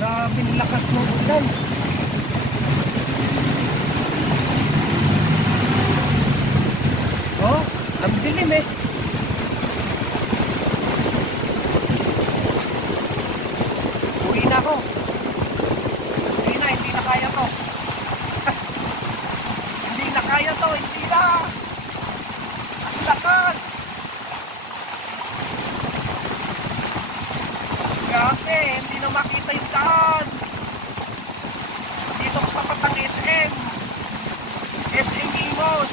Grabe lakas ng ulan. Oh, ang dilim eh. Uwi na ako. Uwi na, hindi na kaya to. Hindi na kaya to, hindi na. Ang lakas. Grabe, hindi na makita yung daan. Dito sa tapat ng SM. SM Imos.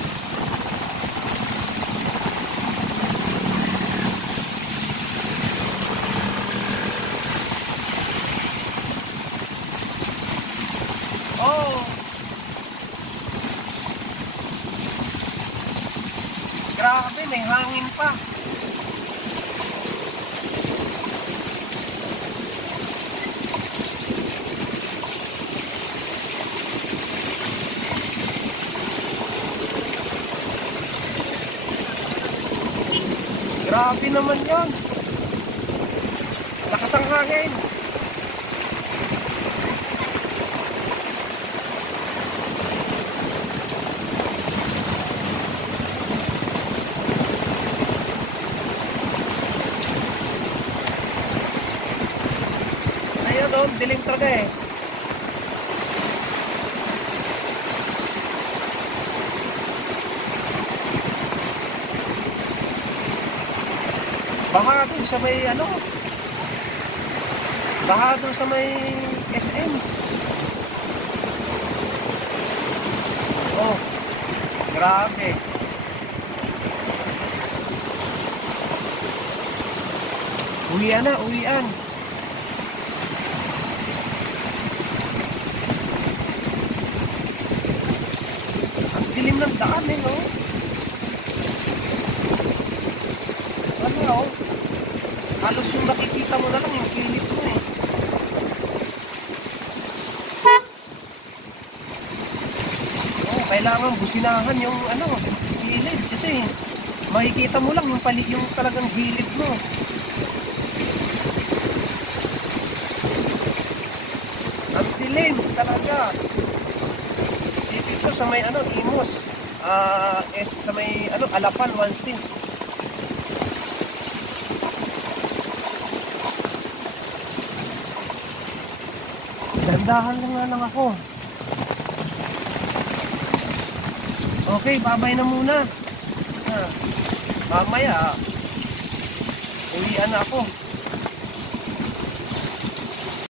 Oh. Grabe, may hangin pa. Grabe naman yun. Lakas ang hangin. Ayun doon, dilim talaga eh. Baha dun sa may ano, baha dun sa may SM. Oh, grabe. Uwian na, uwian. Ang dilim ng daan eh, no? Ano yun? Halos yung makikita mo na lang yung kilid mo eh. Oh, kailangan businahan yung ano, kilid kasi makikita mo lang yung yung talagang gilid mo. Ang dilim talaga. Dito sa may ano, Imos. Sa may ano, Alapan, Wansin. Dandahan lang ako. Okay, babay na muna. Mamaya, uwian na ako.